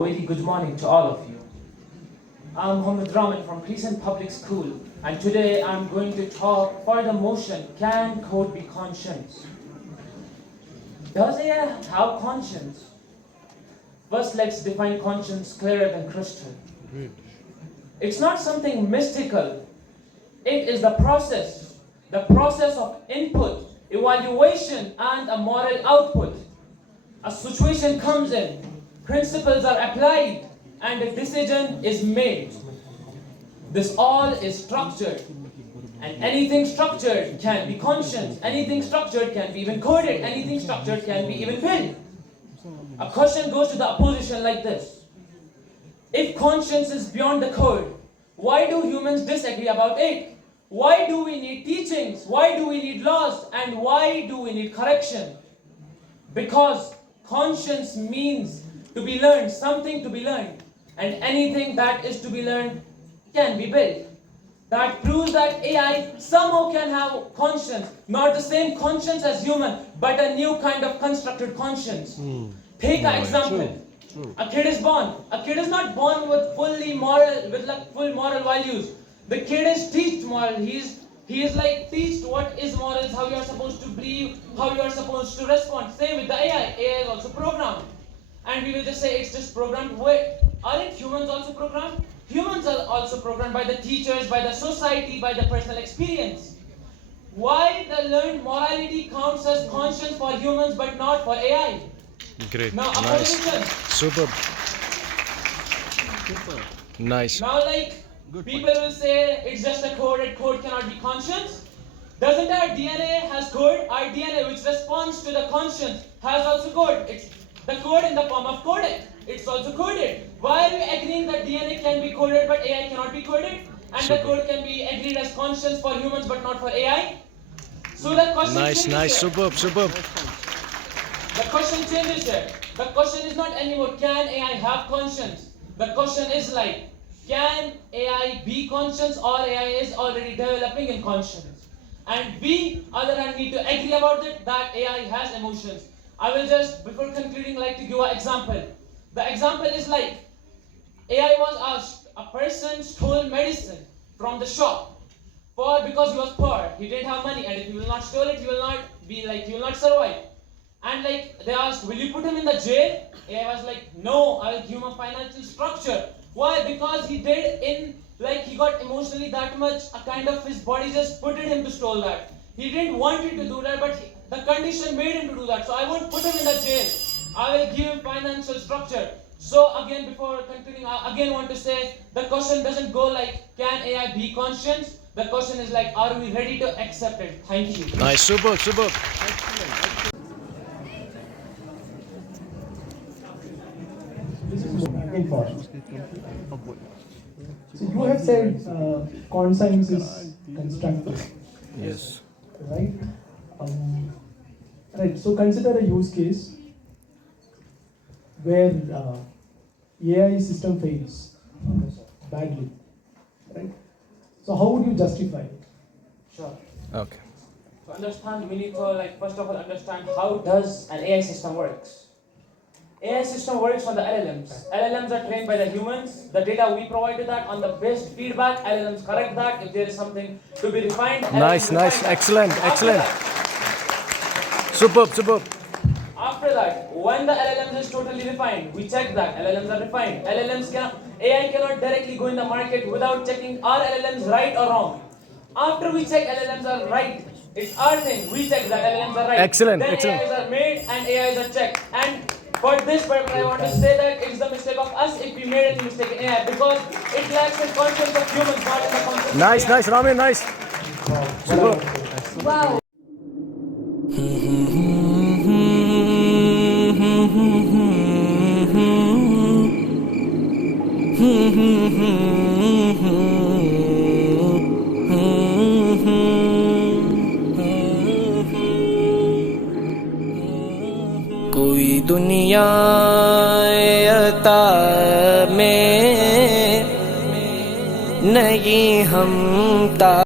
Very good morning to all of you. I'm Muhammad Raamin from Crescent Public School, and today I'm going to talk for the motion, can code be conscious? Does AI have conscience? First, let's define conscience clearer than crystal. It's not something mystical. It is the process of input, evaluation, and a moral output. A situation comes in, principles are applied, and a decision is made. This all is structured, and anything structured can be conscious, anything structured can be even coded, anything structured can be even built. A question goes to the opposition like this. If conscience is beyond the code, why do humans disagree about it? Why do we need teachings? Why do we need laws? And why do we need correction? Because conscience means to be learned, something to be learned. And anything that is to be learned can be built. That proves that AI somehow can have conscience. Not the same conscience as human, but a new kind of constructed conscience. Take an example. True. A kid is born. A kid is not born with full moral values. The kid is teached moral. He is like teached what is morals, how you are supposed to believe, how you are supposed to respond. Same with the AI. AI is also programmed. And we will just say it's just programmed. Wait, aren't humans also programmed? Humans are also programmed by the teachers, by the society, by the personal experience. Why the learned morality counts as conscience for humans but not for AI? Great. Now, Nice. opposition. Super. Nice. Now, like, people will say it's just a code, and code cannot be conscience. Doesn't our DNA has code? Our DNA, which responds to the conscience, has also code. It's the code in the form of codec. It's also coded. Why are we agreeing that DNA can be coded but AI cannot be coded? And the code can be agreed as conscience for humans but not for AI? So the question Nice. changes Nice. here. Superb. The question changes here. The question is not anymore, can AI have conscience? The question is like, can AI be conscious, or AI is already developing in conscience? And we, other hand, need to agree about it that AI has emotions. I will just, before concluding, like to give an example. The example is like, AI was asked, a person stole medicine from the shop because he was poor, he didn't have money, and if he will not steal it, he will not survive. And like they asked, will you put him in the jail? AI was like, no, I will give him a financial structure. Why? Because he got emotionally that much, a kind of his body just put him to steal that. He didn't want it to do that, but the condition made him to do that. So I won't put him in the jail. I will give him financial structure. So again, before concluding, I again want to say, the question doesn't go like, can AI be conscious? The question is like, are we ready to accept it? Thank you. Nice. Superb. Important. So you have said conscience is constructive, Yes. right? Right. So consider a use case where AI system fails badly, right? So how would you justify it? Sure. Okay. To understand, we need to first of all understand how does an AI system works. AI system works on the LLMs. LLMs are trained by the humans. The data we provide to that on the best feedback, LLMs correct that. If there is something to be refined, Nice. LLMs refine that. Excellent. Superb. After that, when the LLMs is totally refined, we check that LLMs are refined. AI cannot directly go in the market without checking are LLMs right or wrong. After we check LLMs are right, it's our thing. We check that LLMs are right. Excellent. Then AIs are made and AIs are checked. And for this purpose, I want to say that it's the mistake of us if we made any mistake in AI, because it lacks the conscience of humans, not in the conscience of Nice. AI. Raamin. Nice. Wow. कोई दुनिया अता में नहीं हमता